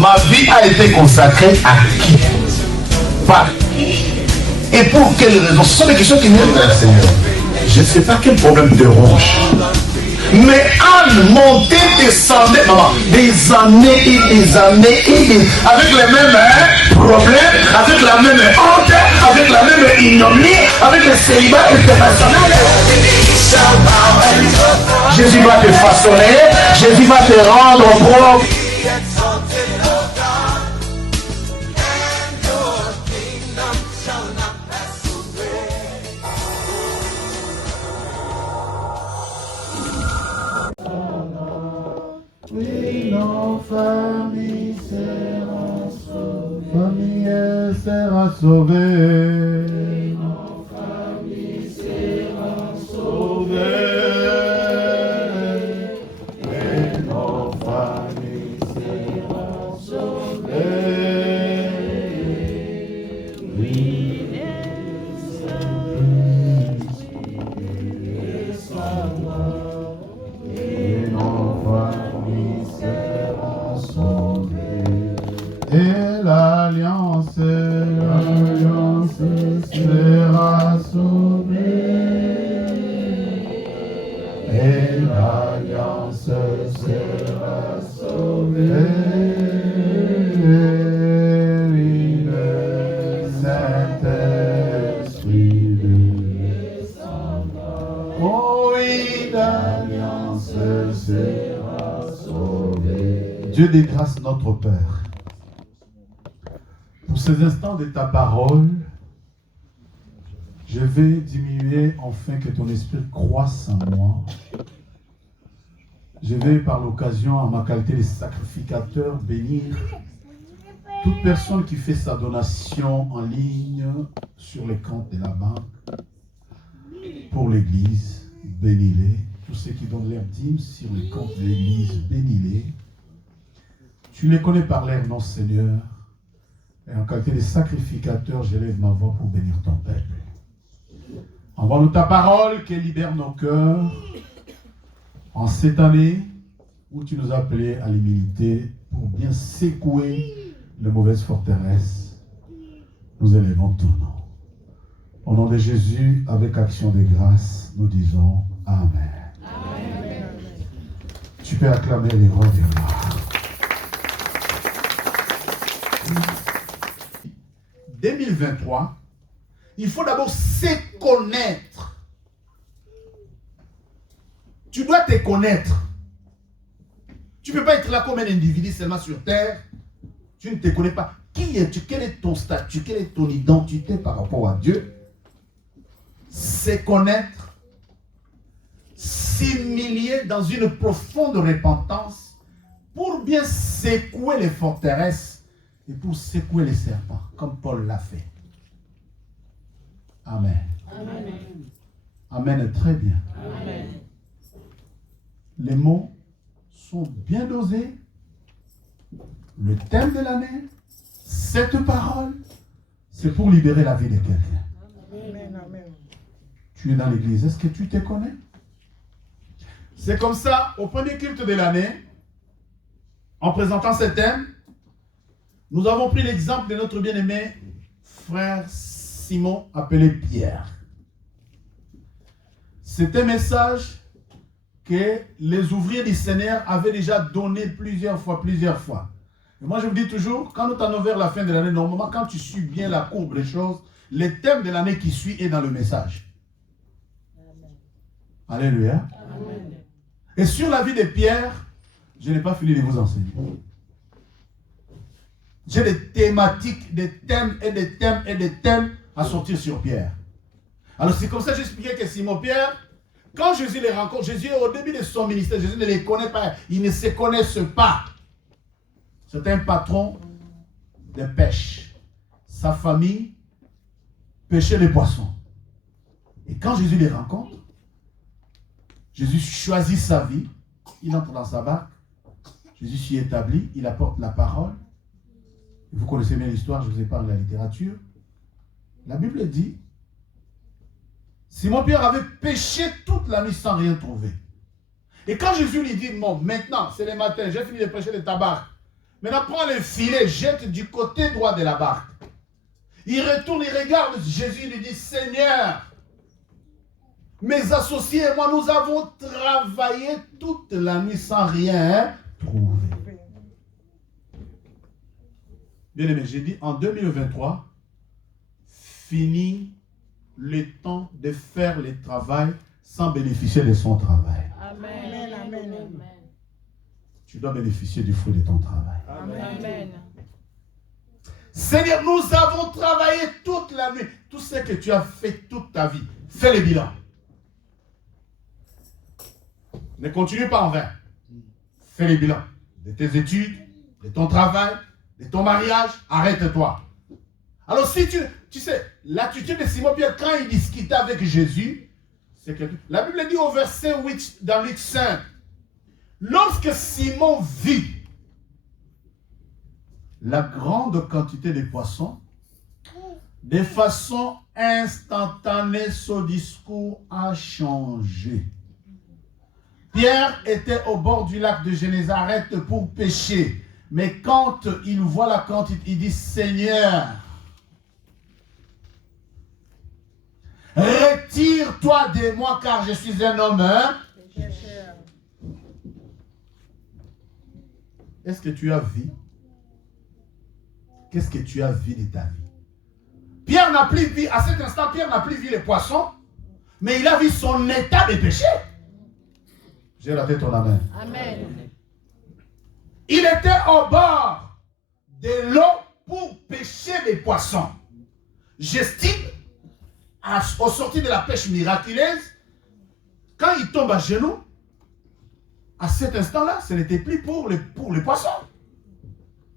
Ma vie a été consacrée à qui? Par qui? Et pour quelles raisons? Ce sont des questions qui viennent vers le Seigneur. Je ne sais pas quel problème te ronge. Mais Anne montait, descendait, maman, des années et des années et des... avec les mêmes problèmes, avec la même honte, avec la même ignominie, avec le célibat international. Jésus va te façonner, Jésus va te rendre propre. Oui, nos familles seront sauvées. Famille sera sauvée. Nos familles seront sauvées. Et nos familles seront sauvées. Oui, et nos familles seront sauvées. Et l'alliance sera sauvée. Et l'alliance sera sauvée. Oui, le Saint-Esprit descendra. Oh oui, l'alliance sera sauvée. Dieu des grâces, notre Père, pour ces instants de ta parole, je vais diminuer afin que ton esprit croisse en moi. Je vais par l'occasion, en ma qualité de sacrificateur, bénir toute personne qui fait sa donation en ligne sur les comptes de la banque pour l'église, bénis-les. Tous ceux qui donnent leur dîme sur les comptes de l'église, bénis-les. Tu les connais par leur nom, Seigneur. Et en qualité de sacrificateur, j'élève ma voix pour bénir ton peuple. Envoie-nous ta parole qui libère nos cœurs en cette année où tu nous as appelés à l'humilité pour bien secouer les mauvaises forteresses. Nous élevons ton nom. Au nom de Jésus, avec action de grâce, nous disons Amen. Amen. Tu peux acclamer les rois des rois. 2023, il faut d'abord se connaître. Tu dois te connaître. Tu ne peux pas être là comme un individu seulement sur terre. Tu ne te connais pas. Qui es-tu? Quel est ton statut? Quelle est ton identité par rapport à Dieu? Se connaître, s'humilier dans une profonde repentance pour bien secouer les forteresses et pour secouer les serpents, comme Paul l'a fait. Amen. Amen. Amen, très bien. Amen. Les mots sont bien dosés. Le thème de l'année, cette parole, c'est pour libérer la vie de quelqu'un. Amen. Amen. Tu es dans l'église, est-ce que tu te connais? C'est comme ça, au premier culte de l'année, en présentant ce thème, nous avons pris l'exemple de notre bien-aimé frère Simon, appelé Pierre. C'est un message que les ouvriers du Seigneur avaient déjà donné plusieurs fois. Et moi, je vous dis toujours, quand nous t'en vers la fin de l'année, normalement, quand tu suis bien la courbe des choses, le thème de l'année qui suit est dans le message. Amen. Alléluia. Amen. Et sur la vie de Pierre, je n'ai pas fini de vous enseigner. J'ai des thématiques, des thèmes et des thèmes et des thèmes à sortir sur Pierre. Alors c'est comme ça que j'expliquais que Simon-Pierre, quand Jésus les rencontre, Jésus au début de son ministère, Jésus ne les connaît pas, ils ne se connaissent pas. C'est un patron de pêche. Sa famille pêchait les poissons. Et quand Jésus les rencontre, Jésus choisit sa vie, il entre dans sa barque, Jésus s'y établit, il apporte la parole. Vous connaissez bien l'histoire, je vous ai parlé de la littérature. La Bible dit, Simon-Pierre avait pêché toute la nuit sans rien trouver. Et quand Jésus lui dit, bon, maintenant, c'est le matin, j'ai fini de pêcher de ta barque, Maintenant, prends le filet, jette du côté droit de la barque. Il retourne, il regarde Jésus, il lui dit, Seigneur, mes associés et moi, nous avons travaillé toute la nuit sans rien trouver. Bien aimé, j'ai dit, en 2023, fini le temps de faire le travail sans bénéficier de son travail. Amen. Amen. Tu dois bénéficier du fruit de ton travail. Amen. Seigneur, nous avons travaillé toute la nuit. Tout ce que tu as fait toute ta vie, fais le bilan. Ne continue pas en vain. Fais le bilan de tes études, de ton travail, de ton mariage. Arrête-toi. Alors si tu sais, l'attitude de Simon-Pierre quand il discutait avec Jésus, c'est que la Bible dit au verset 8 dans Luc 5, lorsque Simon vit la grande quantité de poissons, de façon instantanée, son discours a changé. Pierre était au bord du lac de Génézareth pour pêcher. Mais quand il voit la quantité, il dit, Seigneur, retire-toi de moi car je suis un homme. Est-ce que tu as vu? Qu'est-ce que tu as vu de ta vie? Pierre n'a plus vu, à cet instant, Pierre n'a plus vu les poissons, mais il a vu son état de péché. J'ai raté ton amen. Amen. Il était au bord de l'eau pour pêcher des poissons. J'estime, au sortir de la pêche miraculeuse, quand il tombe à genoux, à cet instant-là, ce n'était plus pour les poissons.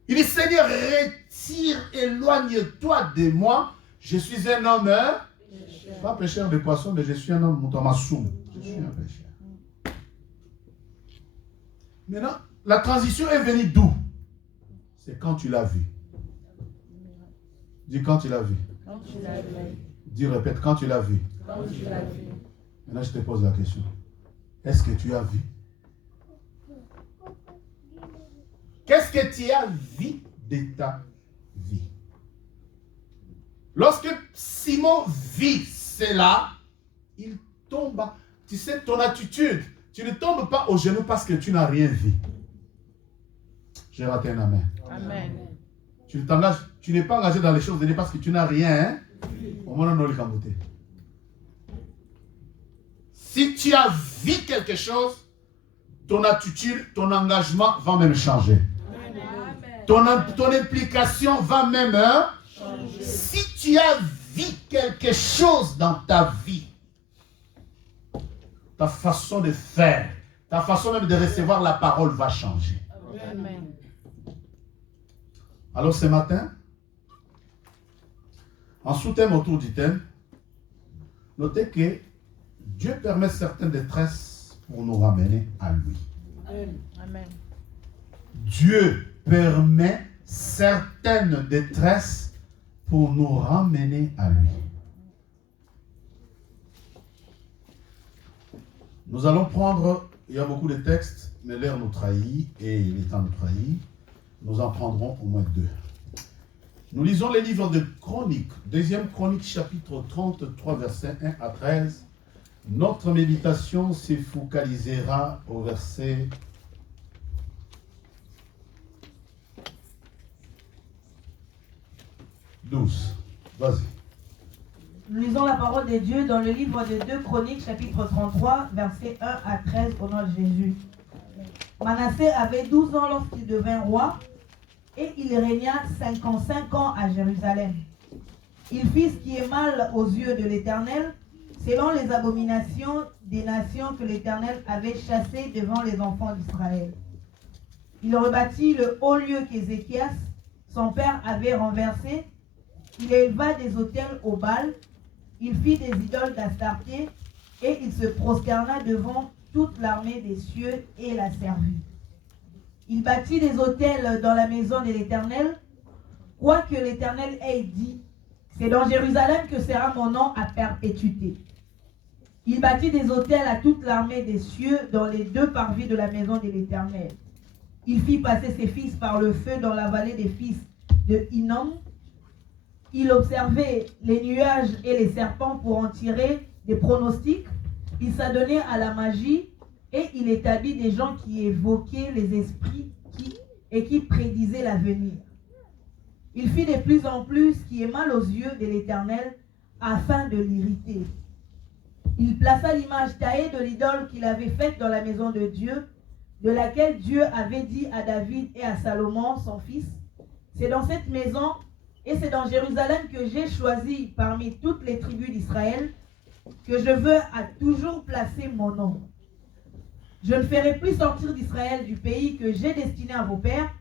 Il dit, Seigneur, retire, éloigne-toi de moi. Je suis un homme, pas pêcheur de poissons, mais je suis un homme moutamassoum. Je suis un pêcheur. Maintenant, la transition est venue d'où? C'est quand tu l'as vu. Dis quand tu l'as vu. Quand tu l'as vu. Dis, répète, quand tu l'as vu. Quand tu l'as vu. Maintenant, je te pose la question. Est-ce que tu as vu? Qu'est-ce que tu as vu de ta vie? Lorsque Simon vit cela, il tombe. Tu sais, ton attitude, tu ne tombes pas aux genoux parce que tu n'as rien vu. J'ai raté un amen. Amen. Tu n'es pas engagé dans les choses de Dieu parce que tu n'as rien. Au moment où on si tu as vu quelque chose, ton attitude, ton engagement va même changer. Ton implication va même changer. Si tu as vu quelque chose dans ta vie, ta façon de faire, ta façon même de recevoir la parole va changer. Amen. Alors ce matin, en sous-thème autour du thème, notez que Dieu permet certaines détresses pour nous ramener à lui. Amen. Dieu permet certaines détresses pour nous ramener à lui. Nous allons prendre, il y a beaucoup de textes, mais l'heure nous trahit et le temps nous trahit. Nous en prendrons au moins 2. Nous lisons les livres de Chroniques, 2e Chronique, chapitre 33, versets 1 à 13. Notre méditation se focalisera au verset 12. Vas-y. Nous lisons la parole de Dieu dans le livre de 2 Chroniques, chapitre 33, versets 1 à 13, au nom de Jésus. Manassé avait 12 ans lorsqu'il devint roi, et il régna 55 ans à Jérusalem. Il fit ce qui est mal aux yeux de l'Éternel, selon les abominations des nations que l'Éternel avait chassées devant les enfants d'Israël. Il rebâtit le haut lieu qu'Ézéchias, son père, avait renversé. Il éleva des autels au Baal. Il fit des idoles d'Astarté, et il se prosterna devant toute l'armée des cieux et la servit. Il bâtit des autels dans la maison de l'Éternel, quoique l'Éternel ait dit, c'est dans Jérusalem que sera mon nom à perpétuité. Il bâtit des autels à toute l'armée des cieux dans les 2 parvis de la maison de l'Éternel. Il fit passer ses fils par le feu dans la vallée des fils de Hinnom. Il observait les nuages et les serpents pour en tirer des pronostics. Il s'adonnait à la magie et il établit des gens qui évoquaient les esprits et qui prédisaient l'avenir. Il fit de plus en plus ce qui est mal aux yeux de l'Éternel afin de l'irriter. Il plaça l'image taillée de l'idole qu'il avait faite dans la maison de Dieu, de laquelle Dieu avait dit à David et à Salomon, son fils, « C'est dans cette maison et c'est dans Jérusalem que j'ai choisi parmi toutes les tribus d'Israël que je veux à toujours placer mon nom. Je ne ferai plus sortir d'Israël du pays que j'ai destiné à vos pères,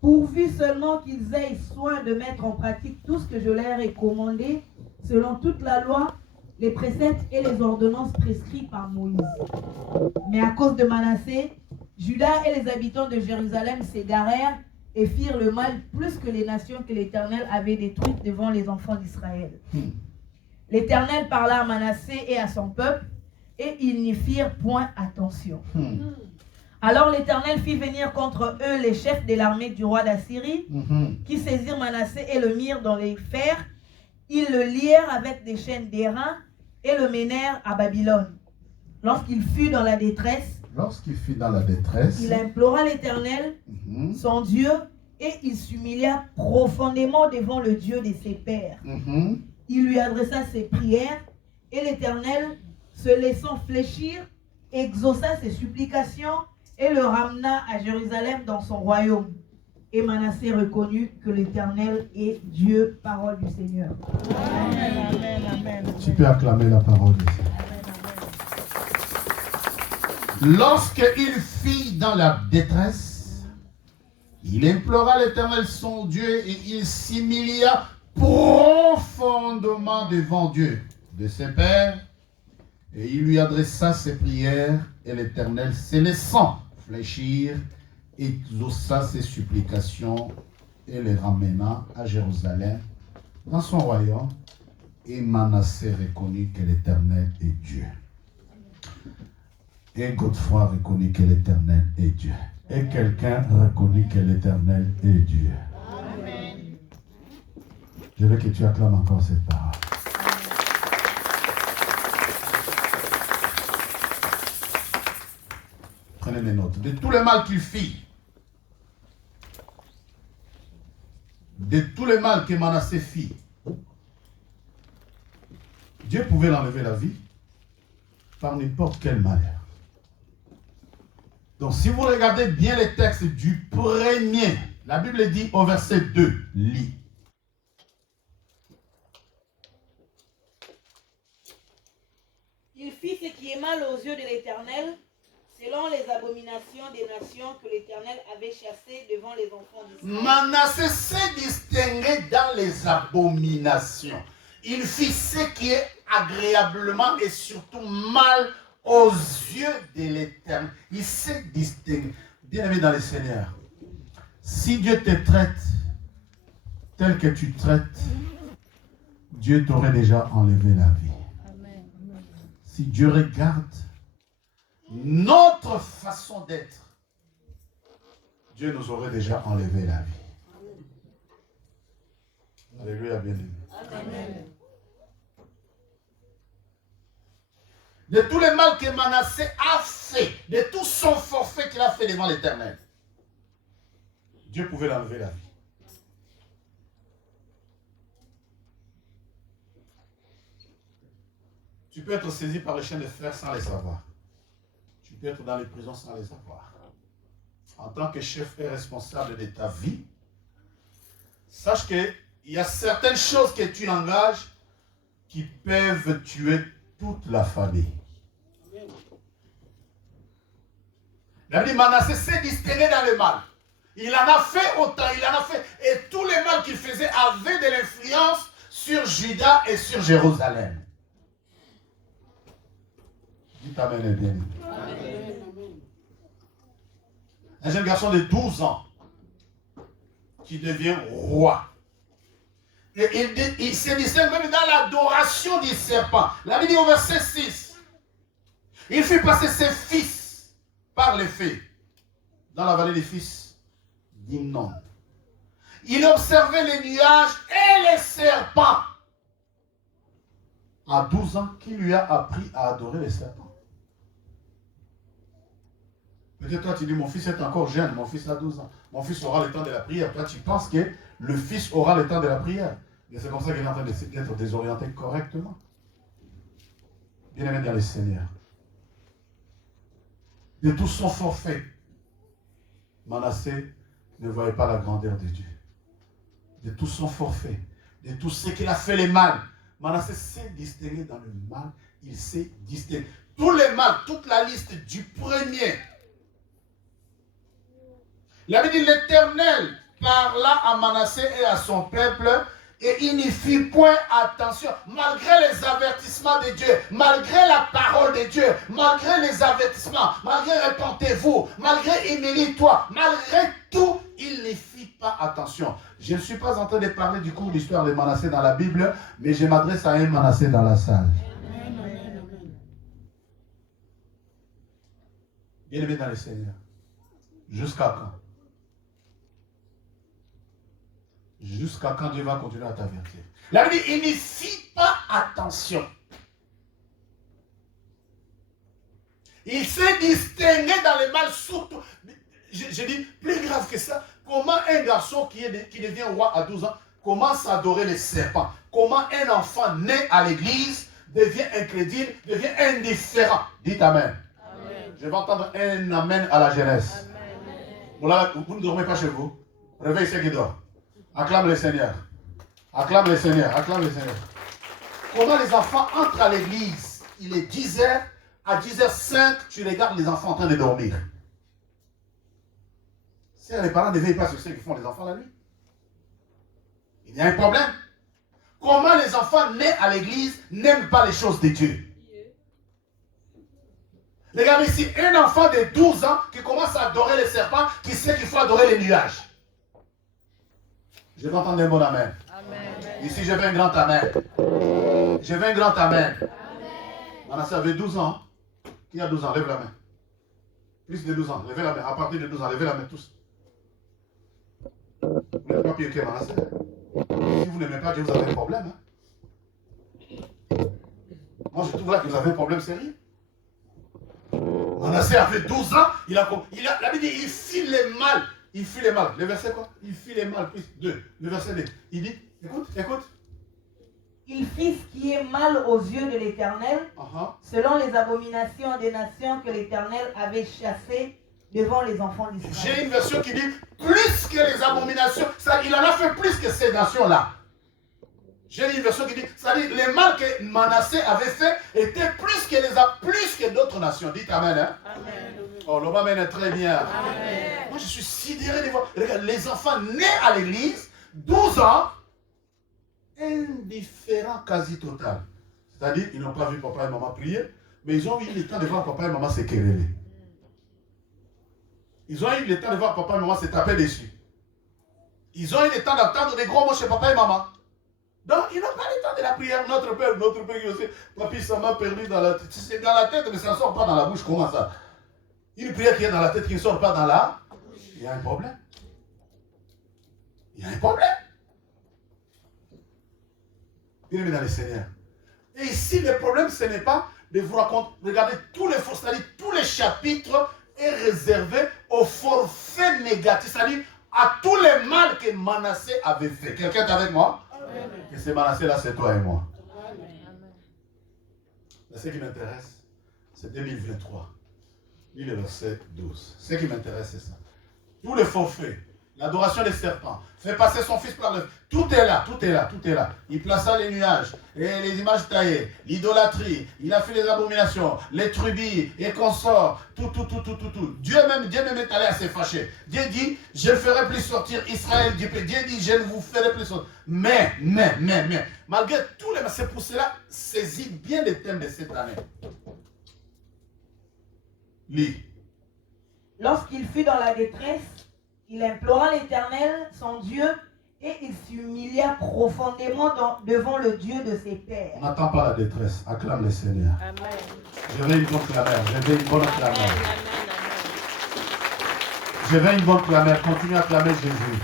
pourvu seulement qu'ils aient soin de mettre en pratique tout ce que je leur ai commandé selon toute la loi, les préceptes et les ordonnances prescrits par Moïse. Mais à cause de Manassé, Juda et les habitants de Jérusalem s'égarèrent et firent le mal plus que les nations que l'Éternel avait détruites devant les enfants d'Israël. L'Éternel parla à Manassé et à son peuple, et ils n'y firent point attention. Alors l'Éternel fit venir contre eux les chefs de l'armée du roi d'Assyrie, qui saisirent Manassé et le mirent dans les fers. Ils le lièrent avec des chaînes d'airain et le menèrent à Babylone. Lorsqu'il fut dans la détresse, il implora l'Éternel, son Dieu, et il s'humilia profondément devant le Dieu de ses pères. Il lui adressa ses prières, et l'Éternel, se laissant fléchir, exauça ses supplications et le ramena à Jérusalem dans son royaume. Et Manassé reconnut que l'Éternel est Dieu, parole du Seigneur. Amen, amen, amen. Tu peux acclamer la parole du Seigneur. Lorsqu'il fit dans la détresse, il implora l'Éternel son Dieu et il s'humilia profondément devant Dieu de ses pères et il lui adressa ses prières et l'Éternel, se laissant fléchir, exauça ses supplications et les ramena à Jérusalem dans son royaume et Manassé reconnut que l'Éternel est Dieu. Et Godefroy reconnaît que l'Éternel est Dieu. Et quelqu'un reconnaît que l'Éternel est Dieu. Amen. Je veux que tu acclames encore cette parole. Prenez les notes. De tout le mal qu'il fit, de tout le mal que Manassé fit, Dieu pouvait l'enlever la vie par n'importe quel malheur. Donc, si vous regardez bien les textes du premier, la Bible dit au verset 2, lis. Il fit ce qui est mal aux yeux de l'Éternel, selon les abominations des nations que l'Éternel avait chassées devant les enfants d'Israël. Manassé s'est distingué dans les abominations. Il fit ce qui est agréablement et surtout mal aux yeux de l'Éternel. Il s'est distingué. Bien-aimé dans le Seigneur, si Dieu te traite tel que tu traites, Dieu t'aurait déjà enlevé la vie. Amen. Si Dieu regarde notre façon d'être, Dieu nous aurait déjà enlevé la vie. Alléluia, bien-aimé. Amen. De tout le mal que Manassé a fait, de tout son forfait qu'il a fait devant l'Éternel, Dieu pouvait l'enlever la vie. Tu peux être saisi par les chaînes de fer sans les savoir. Tu peux être dans les prisons sans les savoir. En tant que chef et responsable de ta vie, sache qu'il y a certaines choses que tu engages qui peuvent tuer toute la famille. La Bible dit Manassé s'est distingué dans le mal. Il en a fait autant, il en a fait. Et tout le mal qu'il faisait avait de l'influence sur Juda et sur Jérusalem. Dites Amen et bien. Un jeune garçon de 12 ans qui devient roi. Et il se distingue même dans l'adoration du serpent. La Bible dit au verset 6. Il fit passer ses fils par les fées dans la vallée des fils d'Himnon. Il observait les nuages et les serpents. À 12 ans, qui lui a appris à adorer les serpents? Peut-être toi tu dis, mon fils est encore jeune, mon fils a 12 ans. Mon fils aura le temps de la prière. Toi tu penses que le fils aura le temps de la prière. Mais c'est comme ça qu'il est en train d'être désorienté correctement. Bien-aimé dans le Seigneur. De tout son forfait, Manassé ne voyait pas la grandeur de Dieu. De tout son forfait, de tout ce qu'il a fait les mal, Manassé s'est distingué dans le mal, il s'est distingué. Tous les mal, toute la liste du premier. Il avait dit l'Éternel parla à Manassé et à son peuple et il n'y fit point attention, malgré les avertissements de Dieu, malgré la parole de Dieu, malgré les avertissements, malgré repentez-vous, malgré humilie-toi, malgré tout, il n'y fit pas attention. Je ne suis pas en train de parler du cours d'histoire de Manassé dans la Bible, mais je m'adresse à un Manassé dans la salle. Bien-aimé dans le Seigneur, jusqu'à quand? Jusqu'à quand Dieu va continuer à t'avertir? Il a dit, il n'y fit pas attention. Il s'est distingué dans le mal, surtout. Je dis, plus grave que ça, comment un garçon qui devient roi à 12 ans commence à adorer les serpents? Comment un enfant né à l'église devient incrédule, devient indifférent? Dites Amen. Amen. Je vais entendre un Amen à la jeunesse. Voilà, vous ne dormez pas chez vous. Réveillez ceux qui dorment. Acclame le Seigneur. Acclame le Seigneur. Acclame le Seigneur. Comment les enfants entrent à l'église? Il est 10h. À 10h05, tu regardes les enfants en train de dormir. Si les parents ne veillent pas sur ceux qui font les enfants la nuit, il y a un problème. Comment les enfants nés à l'église n'aiment pas les choses de Dieu? Regardez ici, un enfant de 12 ans qui commence à adorer les serpents, qui sait qu'il faut adorer les nuages. Je vais entendre un bon amen. Amen. Ici, je veux un grand amen. Je veux un grand amen. Manassé avait 12 ans. Qui a 12 ans? Lève la main. Plus de 12 ans. Levez la main. À partir de 12 ans, levez la main tous. Vous n'êtes pas pire que Manassé. Si vous n'aimez pas Dieu, vous avez un problème. Moi, je trouve là que vous avez un problème sérieux. Manassé avait 12 ans. La Bible dit, il fit le mal. Il fit les mal. Le verset quoi? Il fit les mal. Plus 2. Le verset 2. Il dit, écoute. Il fit ce qui est mal aux yeux de l'Éternel, selon les abominations des nations que l'Éternel avait chassées devant les enfants d'Israël. J'ai une version qui dit, plus que les abominations, il en a fait plus que ces nations-là. J'ai une version qui dit, c'est-à-dire les mal que Manassé avait fait étaient plus que d'autres nations. Dites Amen. Hein? Amen. Oh, l'homme amène très bien. Amen. Moi, je suis sidéré de voir. Regarde, les enfants nés à l'église, 12 ans, indifférents quasi total. C'est-à-dire, ils n'ont pas vu papa et maman prier, mais ils ont eu le temps de voir papa et maman se quereller. Ils ont eu le temps de voir papa et maman se taper dessus. Ils ont eu le temps d'entendre des gros mots chez papa et maman. Donc, ils n'ont pas le temps de la prière. Notre père qui aussi, papi, ça m'a perdu dans la tête. C'est dans la tête, mais ça ne sort pas dans la bouche. Comment ça? Une prière qui est dans la tête, qui ne sort pas dans la... Il y a un problème. Il y a un problème. Bien-aimé dans le Seigneur. Et ici, le problème, ce n'est pas de vous raconter. Regardez, tous les chapitres est réservé au forfait négatif, c'est-à-dire à tous les mal que Manassé avait fait. Quelqu'un est avec moi? Amen. Et c'est Manassé là, c'est toi et moi. Amen. Mais ce qui m'intéresse, c'est 2023. Lis le verset 12. Ce qui m'intéresse, c'est ça. Tous les forfaits, l'adoration des serpents, fait passer son fils par le... Tout est là. Il plaça les nuages, et les images taillées, l'idolâtrie, il a fait les abominations, les trubis, et consorts, tout. Dieu même est allé à se fâcher. Dieu dit, je ne ferai plus sortir Israël du pays. Dieu dit, je ne vous ferai plus sortir. Mais, malgré tous les... C'est pour cela, saisis bien les thèmes de cette année. Lis. Lorsqu'il fut dans la détresse, il implora l'Éternel, son Dieu, et il s'humilia profondément devant le Dieu de ses pères. On n'attend pas la détresse. Acclame le Seigneur. Amen. Je veux une bonne clameur. Je veux une bonne clameur. Continue à clamer Jésus.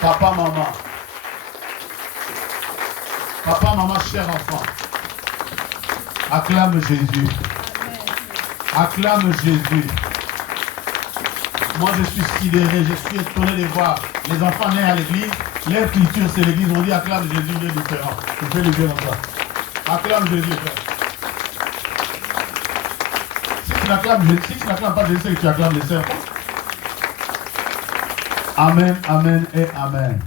Papa, maman. Papa, maman, cher enfant. Acclame Jésus. Acclame Jésus. Moi, je suis sidéré, je suis étonné de voir les enfants nés à l'église. Leur culture, c'est l'église. On dit acclame Jésus, il est différent. Tu fais le bien comme ça. Acclame Jésus, frère. Si tu n'acclames pas Jésus, c'est que tu acclames les sœurs. Amen, amen et amen.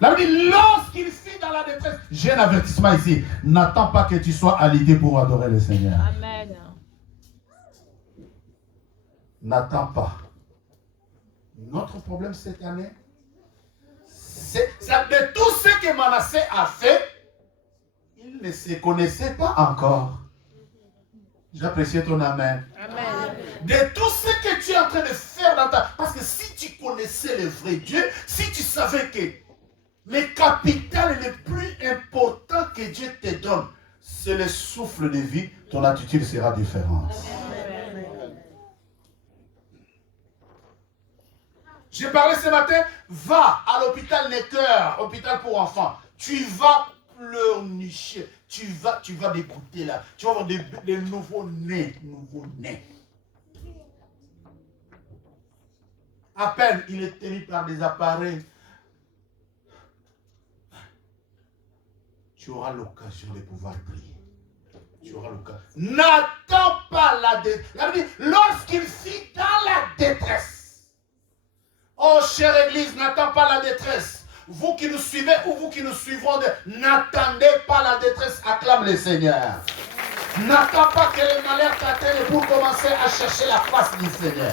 La Bible dit, lorsqu'il fut dans la détresse, j'ai un avertissement ici. N'attends pas que tu sois à l'idée pour adorer le Seigneur. Amen. N'attends pas. Notre problème cette année, c'est de tout ce que Manassé a fait, il ne se connaissait pas encore. J'apprécie ton amen. Amen. De tout ce que tu es en train de faire dans ta... Parce que si tu connaissais le vrai Dieu, si tu savais que le capital le plus important que Dieu te donne, c'est le souffle de vie, ton attitude sera différente. J'ai parlé ce matin, va à l'hôpital Necker, hôpital pour enfants. Tu vas pleurnicher, tu vas dégoûter là. Tu vas avoir des nouveaux-nés, À peine il est tenu par des appareils. Tu auras l'occasion de pouvoir prier. Tu auras l'occasion. N'attends pas la détresse. Lorsqu'il fut dans la détresse. Oh, chère Église, n'attends pas la détresse. Vous qui nous suivez ou vous qui nous suivrons, n'attendez pas la détresse, acclame le Seigneur. N'attends pas que le malheur t'atteigne pour commencer à chercher la face du Seigneur.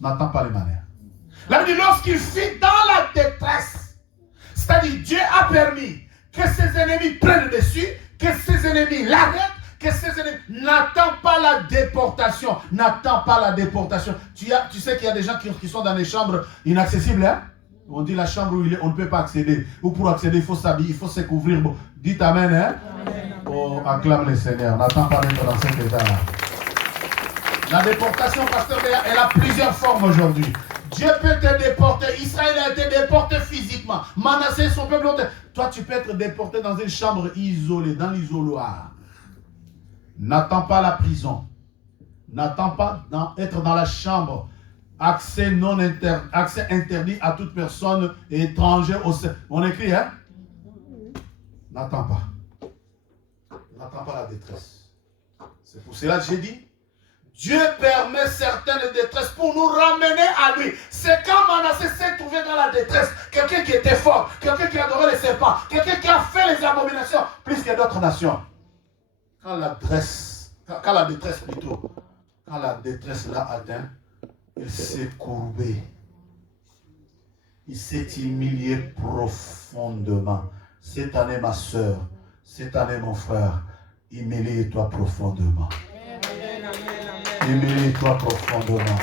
N'attends pas le malheur. La Bible dit, lorsqu'il fut dans la détresse, c'est-à-dire Dieu a permis que ses ennemis prennent le dessus, que ses ennemis l'arrêtent, que ses ennemis... N'attends pas la déportation. N'attends pas la déportation. Tu sais qu'il y a des gens qui sont dans les chambres inaccessibles. Hein? On dit la chambre où il est, on ne peut pas accéder. Ou pour accéder, il faut s'habiller, il faut se couvrir. Bon, dites amen. Hein? Amen. Oh, acclame le Seigneur. N'attends pas d'être dans cet état-là. La déportation, pasteur, elle a plusieurs formes aujourd'hui. Dieu peut te déporter. Israël a été déporté physiquement. Manassé, son peuple. Toi, tu peux être déporté dans une chambre isolée, dans l'isoloir. N'attends pas la prison. N'attends pas être dans la chambre. Accès interdit à toute personne étrangère. On écrit, hein? N'attends pas. N'attends pas la détresse. C'est pour cela que j'ai dit, Dieu permet certaines détresses pour nous ramener à lui. C'est quand Manassé s'est trouvé dans la détresse, quelqu'un qui était fort, quelqu'un qui adorait les serpents, quelqu'un qui a fait les abominations plus que d'autres nations. Quand la détresse l'a atteint, il s'est courbé. Il s'est humilié profondément. Cette année, ma soeur, cette année, mon frère, humilie-toi profondément. Humilie-toi profondément.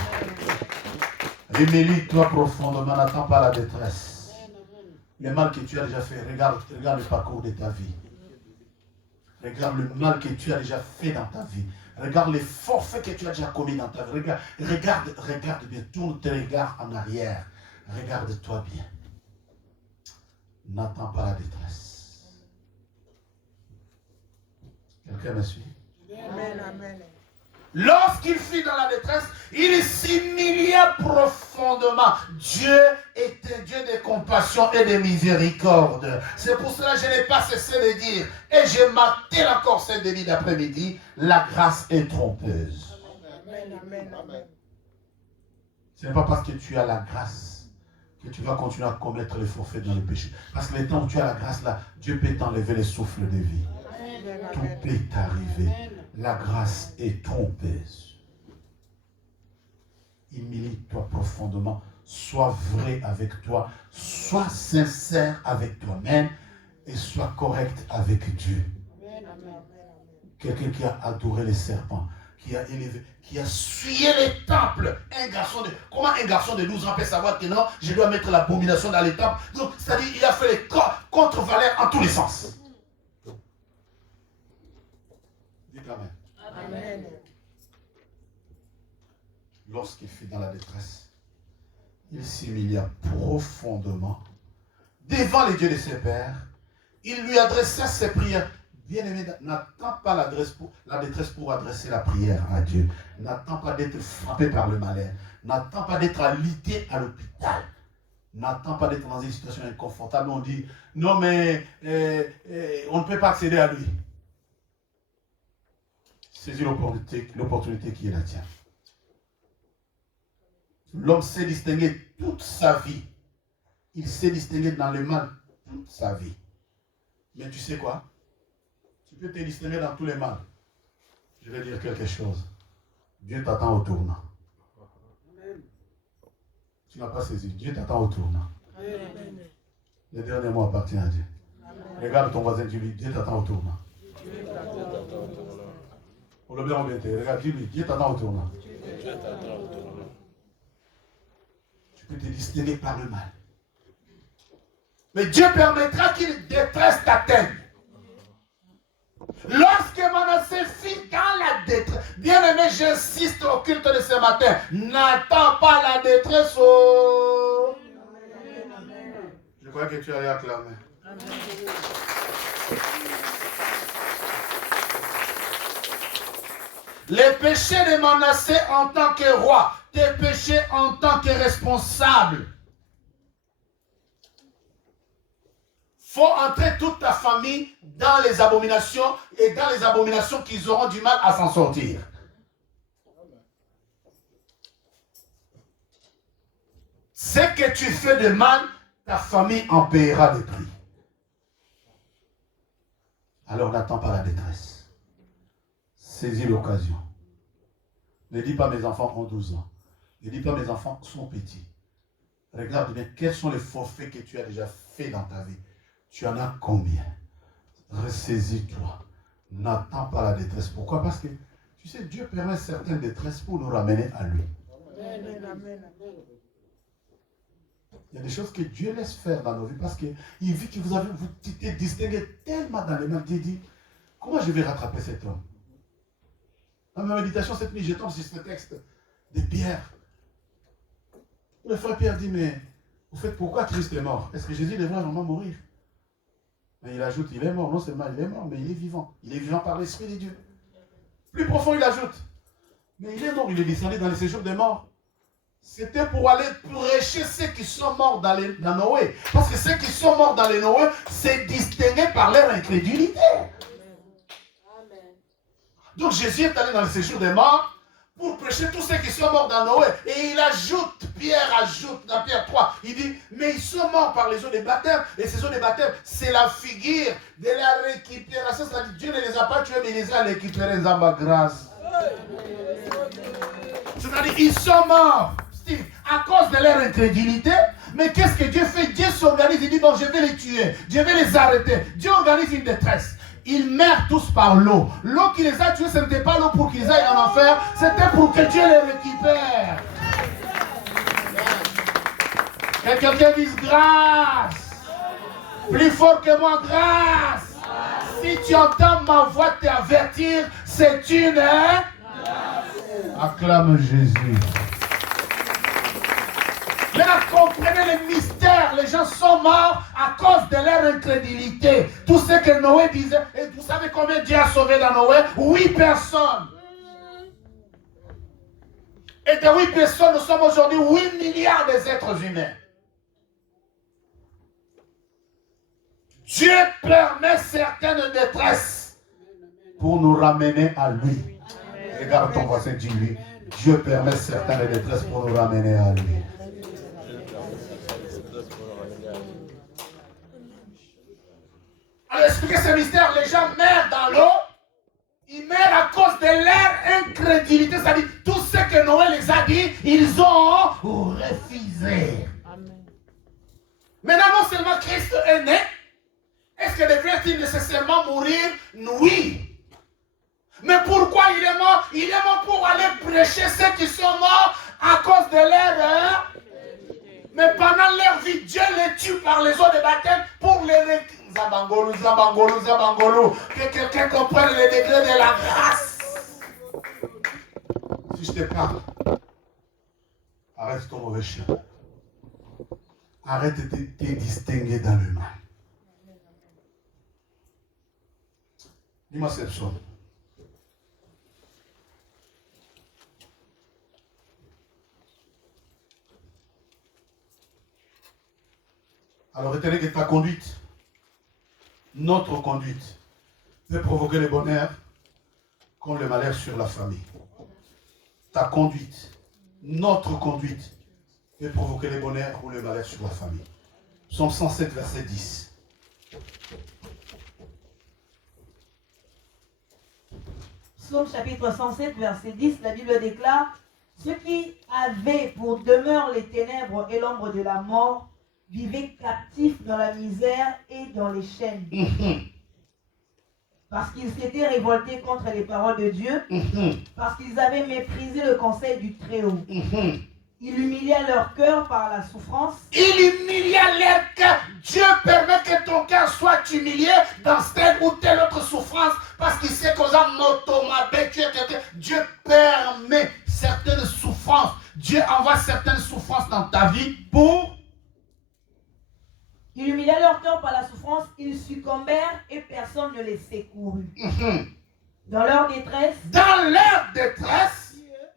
Humilie-toi profondément. N'attends pas la détresse. Le mal que tu as déjà fait, regarde le parcours de ta vie. Regarde le mal que tu as déjà fait dans ta vie. Regarde les forfaits que tu as déjà commis dans ta vie. Regarde bien. Tourne tes regards en arrière. Regarde-toi bien. N'attends pas la détresse. Quelqu'un me suit? Amen, amen. Lorsqu'il fut dans la détresse, il s'humilia profondément. Dieu est un Dieu de compassion et de miséricorde. C'est pour cela que je n'ai pas cessé de dire, et je martèle encore ce début d'après-midi, la grâce est trompeuse. Amen, amen, amen. Ce n'est pas parce que tu as la grâce que tu vas continuer à commettre les forfaits dans le péché. Parce que le temps où tu as la grâce là, Dieu peut t'enlever le souffle de vie. Amen, Tout amen. peut t'arriver. La grâce est trompeuse. Humilie-toi profondément. Sois vrai avec toi. Sois sincère avec toi-même. Et sois correct avec Dieu. Quelqu'un qui a adoré les serpents, qui a élevé, qui a souillé les temples. Comment un garçon de 12 ans peut savoir que non, je dois mettre l'abomination dans les temples? Donc, c'est-à-dire, il a fait les contre-valeurs en tous les sens. Dites Amen. Amen. Lorsqu'il fut dans la détresse, il s'humilia profondément devant les dieux de ses pères. Il lui adressa ses prières. Bien-aimé, n'attends pas la détresse pour adresser la prière à Dieu. N'attends pas d'être frappé par le malheur. N'attends pas d'être alité à l'hôpital. N'attends pas d'être dans une situation inconfortable. On dit, non mais on ne peut pas accéder à lui. Saisis l'opportunité qui est la tienne. L'homme s'est distingué toute sa vie. Il s'est distingué dans le mal toute sa vie. Mais tu sais quoi? Tu peux te distinguer dans tous les mal. Je vais dire quelque chose. Dieu t'attend au tournant. Tu n'as pas saisi. Dieu t'attend au tournant. Le dernier mot appartient à Dieu. Regarde ton voisin, dis-lui, Dieu t'attend au tournant. Pour le bien ou bien, regarde, dis-lui, Dieu t'attend au tournant. Tu peux te distinguer par le mal. Mais Dieu permettra qu'une détresse t'atteigne. Lorsque Manassé fit dans la détresse, bien aimé, j'insiste au culte de ce matin, n'attends pas la détresse. Oh. Je crois que tu allais acclamer. Les péchés de Manassé en tant que roi, tes péchés en tant que responsable. Faut entrer toute ta famille dans les abominations et dans les abominations qu'ils auront du mal à s'en sortir. Ce que tu fais de mal, ta famille en paiera le prix. Alors n'attends pas la détresse. Saisis l'occasion. Ne dis pas mes enfants ont 12 ans. Ne dis pas mes enfants sont petits. Regarde bien quels sont les forfaits que tu as déjà fait dans ta vie. Tu en as combien? Ressaisis-toi. N'attends pas la détresse. Pourquoi? Parce que, tu sais, Dieu permet certaines détresses pour nous ramener à lui. Il y a des choses que Dieu laisse faire dans nos vies parce qu'il vit que vous êtes distingué tellement dans les mains. Dieu dit, comment je vais rattraper cet homme? Dans ma méditation cette nuit, je tombe sur ce texte de Pierre. Le frère Pierre dit, mais au fait, pourquoi Christ est mort? Est-ce que Jésus devrait vraiment mourir? Mais il ajoute, il est mort. Non seulement il est mort, mais il est vivant. Il est vivant par l'Esprit de Dieu. Plus profond, il ajoute, mais il est mort, il est descendu dans les séjours des morts. C'était pour aller prêcher ceux qui sont morts dans Noé. Parce que ceux qui sont morts dans les Noé, c'est distingué par leur incrédulité. Donc Jésus est allé dans le séjour des morts pour prêcher tous ceux qui sont morts dans Noé. Et il ajoute, Pierre ajoute dans Pierre 3, il dit, mais ils sont morts par les eaux des baptêmes. Et ces eaux des baptêmes, c'est la figure de la récupération. C'est-à-dire Dieu ne les a pas tués, mais il les a récupérés dans ma grâce. C'est-à-dire ils sont morts, Steve, à cause de leur incrédulité. Mais qu'est-ce que Dieu fait? Dieu s'organise, il dit, bon, je vais les tuer, je vais les arrêter. Dieu organise une détresse. Ils meurent tous par l'eau. L'eau qui les a tués, ce n'était pas l'eau pour qu'ils aillent en enfer, c'était pour que Dieu les récupère. Que quelqu'un dise grâce. Plus fort que moi, grâce. Si tu entends ma voix t'avertir, c'est une grâce. Acclame Jésus. Maintenant, comprenez le mystère. Les gens sont morts à cause de leur incrédulité. Tout ce que Noé disait. Et vous savez combien Dieu a sauvé dans Noé? 8 personnes. Et de 8 personnes, nous sommes aujourd'hui 8 milliards d'êtres humains. Dieu permet certaines détresses pour nous ramener à lui. Regarde ton voisin, dis-lui. Dieu permet certaines détresses pour nous ramener à lui. Alors, expliquez ce mystère. Les gens meurent dans l'eau. Ils meurent à cause de leur incrédulité. C'est-à-dire, tout ce que Noé les a dit, ils ont refusé. Maintenant, non seulement Christ est né, est-ce que devrait-il nécessairement mourir? Oui. Mais pourquoi il est mort? Il est mort pour aller prêcher ceux qui sont morts à cause de leur... Mais pendant leur vie, Dieu les tue par les eaux de baptême pour les Zabangolo, Zabangolo, Zabangolo. Que quelqu'un comprenne les degrés de la grâce. Si je te parle, arrête ton mauvais chien. Arrête de te distinguer dans le mal. Dis-moi cette chose. Alors retenez que ta conduite, notre conduite, peut provoquer le bonheur comme le malheur sur la famille. Ta conduite, notre conduite, peut provoquer le bonheur ou le malheur sur la famille. Psaume 107, verset 10. Psaume chapitre 107, verset 10, la Bible déclare: ceux qui avaient pour demeure les ténèbres et l'ombre de la mort vivaient captifs dans la misère et dans les chaînes. Parce qu'ils s'étaient révoltés contre les paroles de Dieu, parce qu'ils avaient méprisé le conseil du Très-Haut. Il humilia leur cœur par la souffrance. Il humilia leur cœur. Dieu permet que ton cœur soit humilié dans telle ou telle autre souffrance parce qu'il sait qu'aux âmes Dieu permet certaines souffrances. Dieu envoie certaines souffrances dans ta vie pour... Il humilia leur cœur par la souffrance. Ils succombèrent et personne ne les secourut. Dans leur détresse,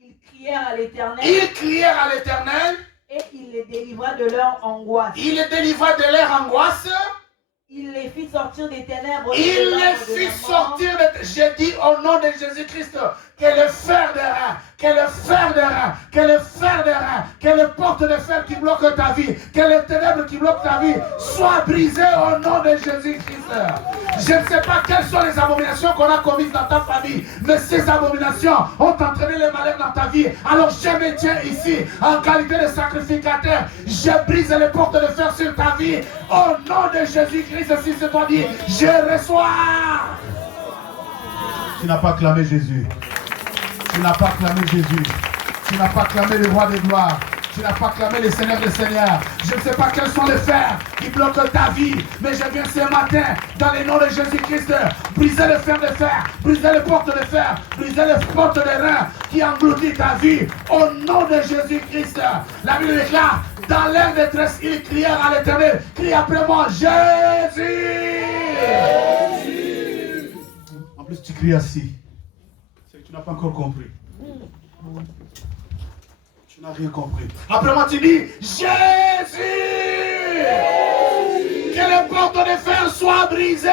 ils crièrent à l'Éternel. Et il les délivra de leur angoisse. Il les fit sortir des ténèbres. J'ai dit au nom de Jésus-Christ que le fer de rein, que le porte de fer qui bloque ta vie, que les ténèbres qui bloquent ta vie soient brisées au nom de Jésus-Christ. Je ne sais pas quelles sont les abominations qu'on a commises dans ta famille, mais ces abominations ont entraîné le malheur dans ta vie. Alors je me tiens ici en qualité de sacrificateur. Je brise les portes de fer sur ta vie au nom de Jésus-Christ. Si c'est toi dit, je reçois. Tu n'as pas clamé Jésus. Tu n'as pas clamé Jésus. Tu n'as pas clamé le roi des gloires. Tu n'as pas clamé le Seigneur des Seigneurs. Je ne sais pas quels sont les fers qui bloquent ta vie, mais je viens ce matin, dans le nom de Jésus-Christ, briser le fer de fer, briser les portes de fer, briser les portes de reins qui engloutissent ta vie. Au nom de Jésus-Christ, la Bible déclare, dans leur détresse, ils crièrent à l'Éternel. Crie après moi, Jésus! En plus, tu cries assis. C'est que tu n'as pas encore compris. Tu n'as rien compris. Après moi, tu dis, Jésus! Que les portes de fer soient brisées.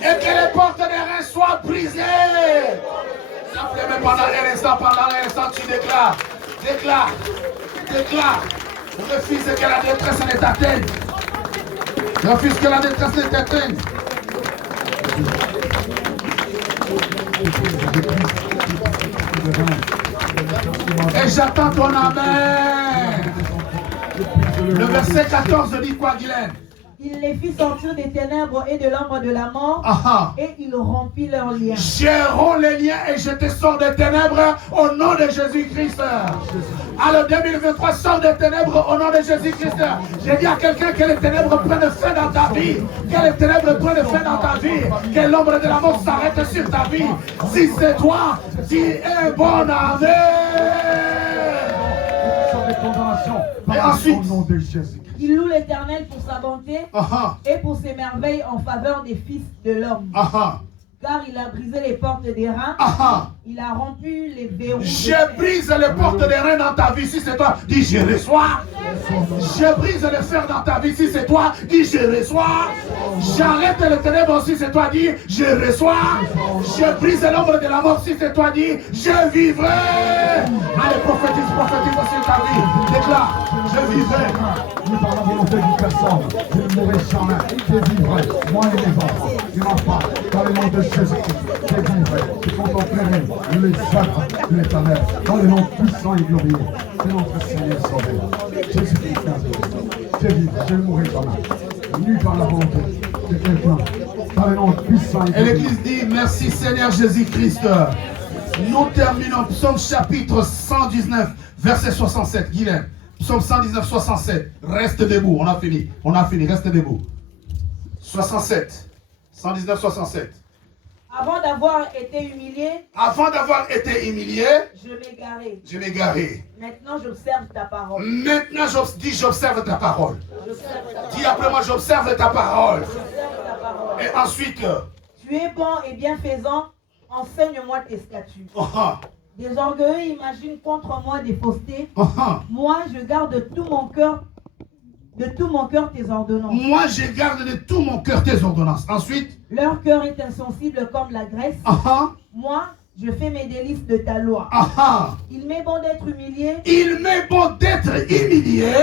Et que les portes de reins soient brisées. Simplement pendant un instant, tu déclares. Refuse que la détresse ne t'atteigne. Refuse que la détresse ne t'atteigne. Et j'attends ton amen. Le verset 14 dit quoi, Guylaine? Il les fit sortir des ténèbres et de l'ombre de la mort, et il rompit leurs liens. Je romps les liens et je te sors des ténèbres au nom de Jésus-Christ. Alors 2023, sors des ténèbres au nom de Jésus-Christ. J'ai dit à quelqu'un que les ténèbres prennent fin dans ta vie. Que les ténèbres prennent fin dans ta vie. Que l'ombre de la mort s'arrête sur ta vie. Si c'est toi, dis un bon amen. Et ensuite, il loue l'Éternel pour sa bonté et pour ses merveilles en faveur des fils de l'homme. Car il a brisé les portes des reins. Il a rompu les verrous. Je brise les portes des reins dans ta vie. Si c'est toi, dis je reçois. Je brise le fer dans ta vie. Si c'est toi, dis je reçois. J'arrête le ténèbre. Si c'est toi, dis je reçois. Je brise l'ombre de la mort. Si c'est toi, dis je vivrai. Allez, prophétise sur ta vie. Déclare, je vivrai. Ni par la volonté d'une personne, je ne mourrai jamais. Je vivrai, moi et mes enfants. Tu m'en parles, dans le nom de Jésus-Christ. Je vivrai, je contemplerai les œuvres de l'Éternel, dans le nom puissant et glorieux de notre Seigneur Sauveur. Jésus-Christ, je vivrai, je ne mourrai jamais. Ni par la volonté de quelqu'un, dans le nom puissant et glorieux. Et l'Église dit, merci Seigneur Jésus-Christ. Nous terminons Psaume chapitre 119, verset 67. Guylaine. Psaume 119, 67. Reste debout. On a fini, reste debout. 67. 119, 67. Avant d'avoir été humilié, Avant d'avoir été humilié, je m'égarais. je m'égarais. Maintenant, j'observe ta parole. Maintenant, j'observe ta parole. J'observe ta parole. Dis après moi, j'observe ta parole. J'observe ta parole. Et ensuite, Tu es bon et bienfaisant, enseigne-moi tes statuts. uh-huh, Des orgueilleux imaginent contre moi des faussetés. uh-huh. Moi, je garde de tout mon cœur tes ordonnances. Moi, je garde de tout mon cœur tes ordonnances. Ensuite, Leur cœur est insensible comme la graisse. uh-huh, Moi, je fais mes délices de ta loi. uh-huh. Il m'est bon d'être humilié Il m'est bon d'être humilié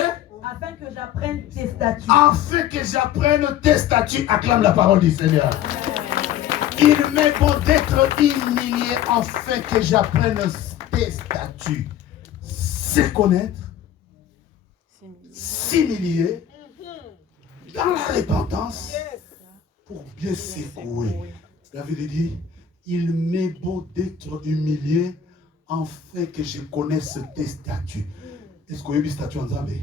afin que j'apprenne tes statuts. afin que j'apprenne tes statuts. Acclame la parole du Seigneur. Il m'est bon d'être humilié afin que j'apprenne tes statuts. C'est connaître, s'humilier dans la repentance pour bien secouer. David dit, il m'est bon d'être humilié afin que je connaisse tes statuts. Est-ce qu'on a vu statut en Zambie?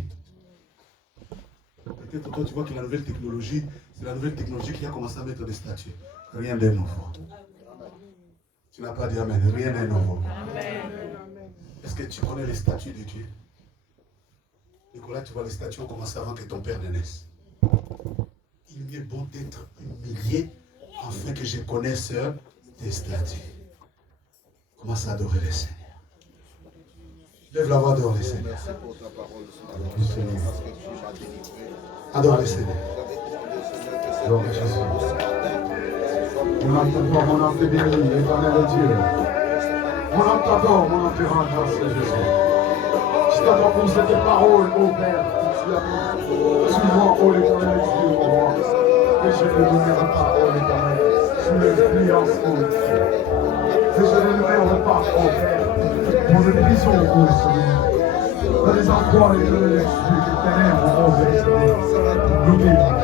Peut-être toi tu vois que la nouvelle technologie, c'est la nouvelle technologie qui a commencé à mettre des statuts. Rien de nouveau. Tu n'as pas dit amen, rien de nouveau. Est-ce que tu connais les statuts de Dieu? Nicolas, tu vois, les statuts ont commencé avant que ton père ne naisse. Il m'est bon d'être humilié afin que je connaisse tes statuts. Commence à adorer le Seigneur. Lève la voix, adore le Seigneur. Adore le Seigneur. Gloire à Jésus. Mon âme t'adore, mon âme te bénit, l'éternel Dieu. Mon âme t'adore, mon âme te rend grâce, Jésus. Je t'adore pour cette parole, ô Père. Suis-moi, ô l'éternel Dieu, ô roi. Que je ne demeure pas, ô l'éternel, sous l'influence, ô Dieu. Que je ne demeure pas, ô Père, dans une prison, ô Seigneur. Dans les endroits, l'éternel Dieu, que ténèbres, ô Seigneur. N'oublie pas.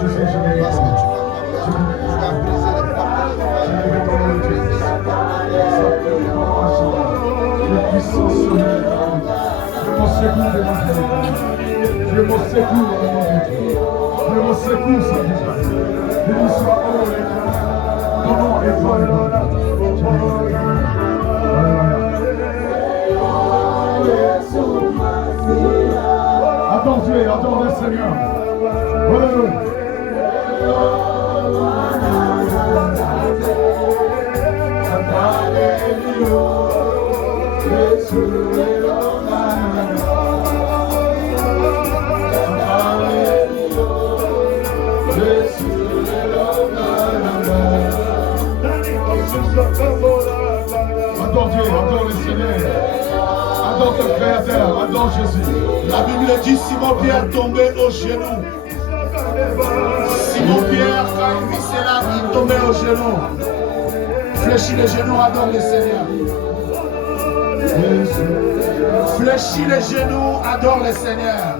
Jésus, je mérite. Le puissant soleil, je m'en secours de ma vie. Je m'en secours de mon Dieu. Je m'en secours, Seigneur. Béni soit ô l'éternel. Ton nom est toi le bon. Adore Dieu, adore le Seigneur. Alléluia. Adore Dieu, adore le Seigneur. Adore ton Créateur, adore Jésus. La Bible dit Simon Pierre tombait aux genoux. Simon Pierre, quand il vit cela, il tombait aux genoux. Fléchis les genoux, adore le Seigneur. Fléchis les genoux, adore le Seigneur.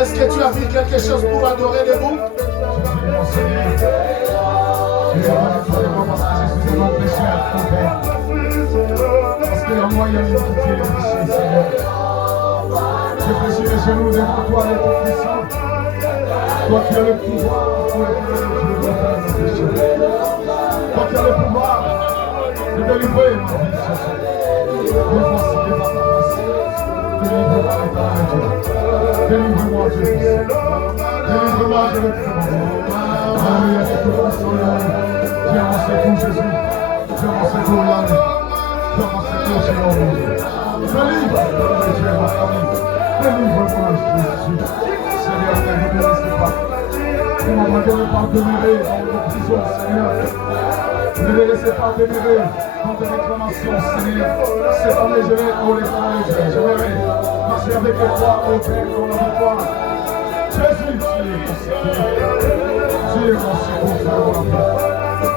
Est-ce que tu as vu quelque chose pour adorer debout? Parce que en moi il y a une pitié, Seigneur. Je fléchis les genoux devant toi, les tout-puissants. Toi qui as le pouvoir, pour le péché. Toi qui as le pouvoir de délivrer ma vie, Jésus. Me voici devant ta face. Délivre-moi, l'éternel Dieu. Délivre-moi, Dieu. Délivre-moi, je le prie. Alléluia, c'est tout puissant, viens mon secours, Jésus. Viens mon secours, Yahweh. Viens mon secours, Seigneur mon Dieu. Délivre, Dieu, ma famille. Délivre-moi, Jésus. Seigneur, ne me laissez pas. Ne m'abandonnez pas demeurer dans vos prisons, Seigneur. Ne les laissez pas demeurer dans des réclamations, Seigneur. Cette année, je vais, oh l'éternel, je vais marcher avec toi, oh Père, dans la victoire. Jésus, tu es mon secours. Tu es mon secours, Seigneur.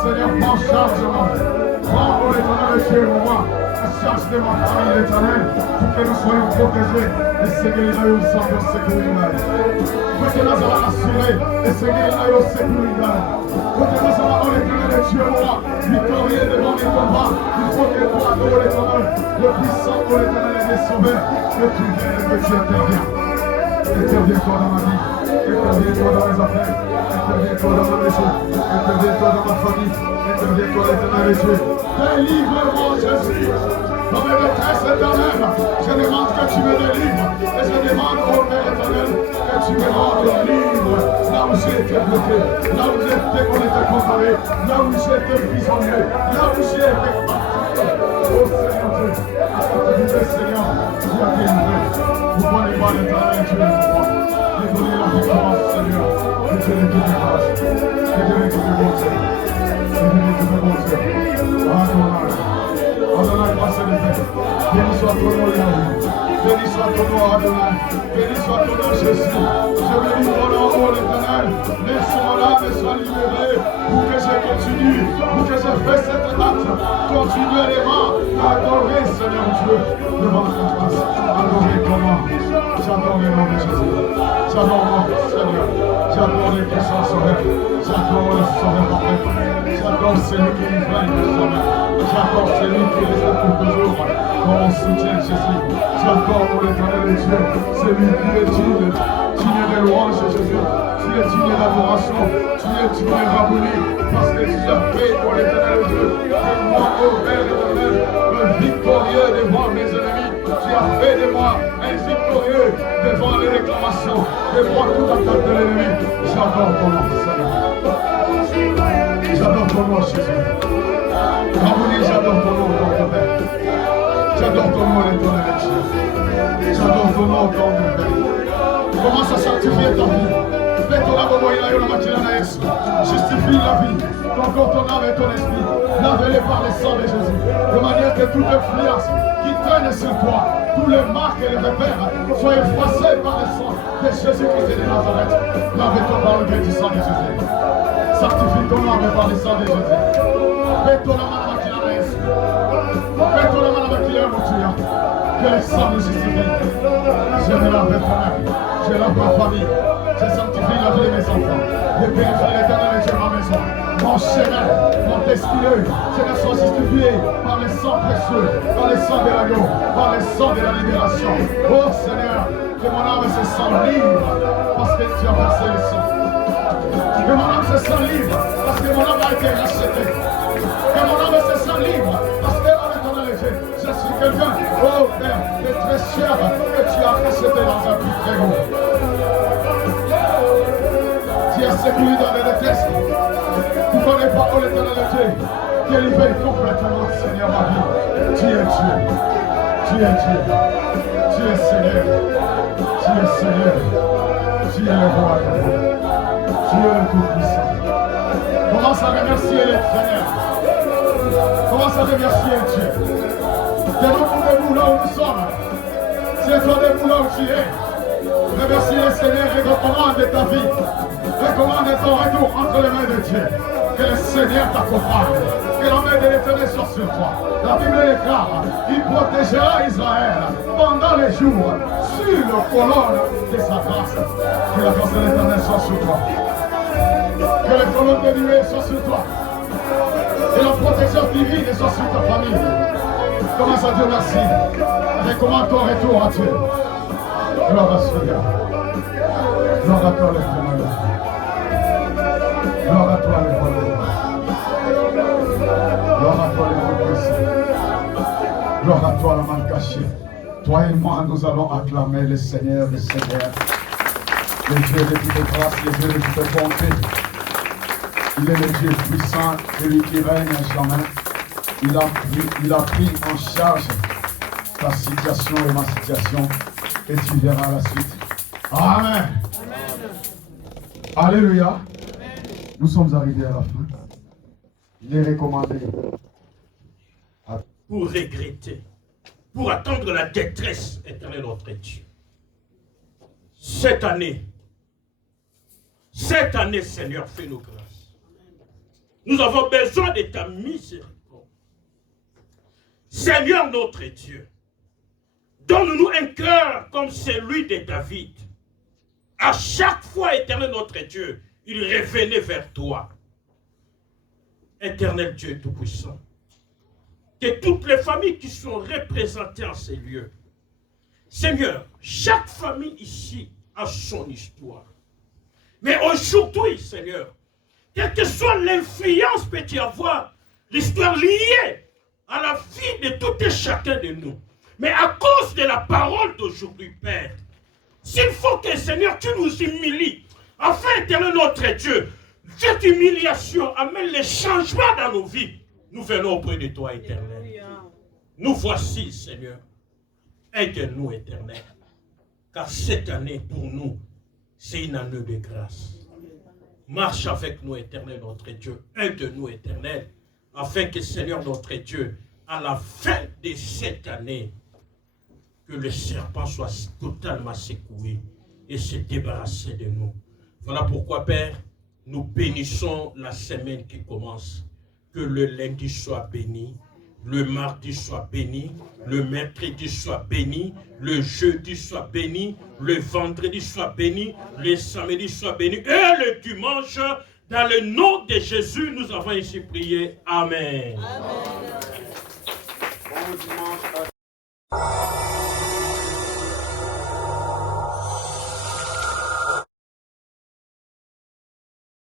Seigneur, prends charge de moi. Prends, oh l'éternel, Dieu, moi, la charge de ma famille, l'éternel, pour que nous soyons protégés. Et Seigneur, nous sommes en sécurité. Pour que nous allons assurer, et Seigneur, nous sommes en sécurité. Pour que nous allons, oh l'éternel, Dieu, moi, victorieux devant les combats. Il faut que nous soyons, oh l'éternel, le puissant, oh l'éternel, des sauveurs, que tu viennes, que tu interviens. Interviens-toi dans ma vie. Interviens-toi dans mes affaires. Interviens-toi dans ma maison. Interviens-toi dans ma famille. Interviens-toi, l'éternel Dieu. Délivre-moi, Jésus. Dans mes détresses éternelles, je demande que tu me délivres. Et je demande, oh Père éternel, que tu me rendes libre. Là où j'ai été bloqué, là où j'ai été, on était condamné, là où j'ai été prisonnier, là où j'ai été parti. Oh Seigneur Dieu, Seigneur, tu as délivré. Vous prenez pas l'éternel Dieu de moi. Donnez la victoire, Seigneur. Que Dieu les guide de grâce. Que Dieu les guide de bon Dieu. Que Dieu les guide de bon Dieu. Adonai. Adonai, grâce et paix. Béni soit ton nom, Yahweh. Béni soit ton nom, Adonai. Béni soit ton nom, Jésus. Je bénis ton nom, oh l'éternel. Laisse mon âme soit libérée. Pour que je continue. Pour que je fasse cet acte. Continuellement à adorer, Seigneur Dieu. Devant ta grâce. Adorer ton nom. J'adore le nom de Jésus. J'adore mon Seigneur. J'adore les puissants sauveurs. J'adore le sauveur parfait. J'adore celui qui nous règne de sauveur. J'adore celui qui reste pour toujours. Dans mon soutien, Jésus. J'adore mon éternel Dieu. Celui qui est digne. Digne de louange, Jésus. Tu es digne d'adoration. Tu es digne de rabouni. Parce que tu as fait pour l'éternel Dieu. Et moi, ô Père éternel, le victorieux devant mes ennemis. Tu as fait de moi un victorieux devant les réclamations, devant toute attaque de l'ennemi. J'adore ton nom, Seigneur. J'adore ton nom, Jésus. Rabouni, j'adore ton nom, ton Père. J'adore ton nom, l'éternel Dieu. J'adore ton nom, ton Père. Commence à sanctifier ta vie. Justifie la vie, ton corps, ton âme et ton esprit. Lave-les par le sang de Jésus. De manière que toute influence qui traîne sur toi, tous les marques et les repères soient effacés par le sang de Jésus-Christ de Nazareth. Lave-toi par le gré du sang de Jésus. Sanctifie ton âme par le sang de Jésus. Fais-toi la main qui la reste. Fais-toi la main qui la retire. Que le sang nous justifie. Je me lave toi-même. Je lave ma famille. Je sanctifie la vie de mes enfants. Je purifie l'éternel de ma maison. Mon chemin, mon destinée, je me sois justifié par le sang précieux, par le sang de l'agneau, par le sang de la libération. Oh Seigneur, que mon âme se sent libre parce que tu as versé le sang. Que mon âme se sent libre parce que mon âme a été rachetée. Que mon âme se sent libre parce que, oh l'éternel Dieu, je suis quelqu'un, oh Père, de très cher que tu as racheté dans un prix très haut. Tu es sécurisé dans les détestes. Tu ne connais pas, oh l'éternel Dieu, qui est livré complètement, Seigneur, ma vie. Tu es Dieu. Tu es Dieu. Tu es Seigneur. Tu es Seigneur. Tu es le roi de roi. Tu es le Tout-Puissant. Commence à remercier le Seigneur. Commence à remercier Dieu. Demande-nous debout là où nous sommes. C'est toi debout là où tu es. Remercie le Seigneur et recommande ta vie. Recommande ton retour entre les mains de Dieu. Que le Seigneur t'accompagne. Que la main de l'Éternel soit sur toi. La Bible déclare, il protégera Israël pendant les jours sur le colonne de sa grâce. Que la grâce de l'Éternel soit sur toi. Que les colonnes de nuée soient sur toi. Que la protection divine soit sur ta famille. Commence à Dieu merci. Recommande ton retour à Dieu. Gloire à Seigneur. Gloire à toi, l'éternel. Gloire à toi, l'éternel. Gloire à toi, l'éternel. Gloire à toi, la main cachée. Toi et moi, nous allons acclamer le Seigneur, le Seigneur. Le Dieu de toute grâce, le Dieu de toute bonté. Il est le Dieu puissant, celui qui règne à jamais. Il a pris en charge ta situation et ma situation. Et tu verras la suite. Amen. Alléluia. Nous sommes arrivés à la fin. Il est recommandé pour regretter, pour attendre la détresse éternelle notre Dieu. Cette année, Seigneur, fais-nous grâce. Nous avons besoin de ta miséricorde. Seigneur notre Dieu, donne-nous un cœur comme celui de David. À chaque fois, éternel notre Dieu, il revenait vers toi. Éternel Dieu Tout-Puissant, que toutes les familles qui sont représentées en ces lieux, Seigneur, chaque famille ici a son histoire. Mais aujourd'hui, Seigneur, quelle que soit l'influence que peut y avoir, l'histoire liée à la vie de tout et chacun de nous, mais à cause de la parole d'aujourd'hui, Père, s'il faut que, Seigneur, tu nous humilies, afin, éternel notre Dieu, cette humiliation amène les changements dans nos vies. Nous venons auprès de toi, éternel. Nous voici, Seigneur. Aide-nous, éternel. Car cette année, pour nous, c'est une année de grâce. Marche avec nous, éternel, notre Dieu. Aide-nous, éternel, afin que, Seigneur, notre Dieu, à la fin de cette année, que le serpent soit totalement secoué et se débarrasser de nous. Voilà pourquoi, Père, nous bénissons la semaine qui commence. Que le lundi soit béni, le mardi soit béni, le mercredi soit béni, le jeudi soit béni, le vendredi soit béni, le samedi soit béni et le dimanche, dans le nom de Jésus, nous avons ainsi prié. Amen. Amen. Bon dimanche à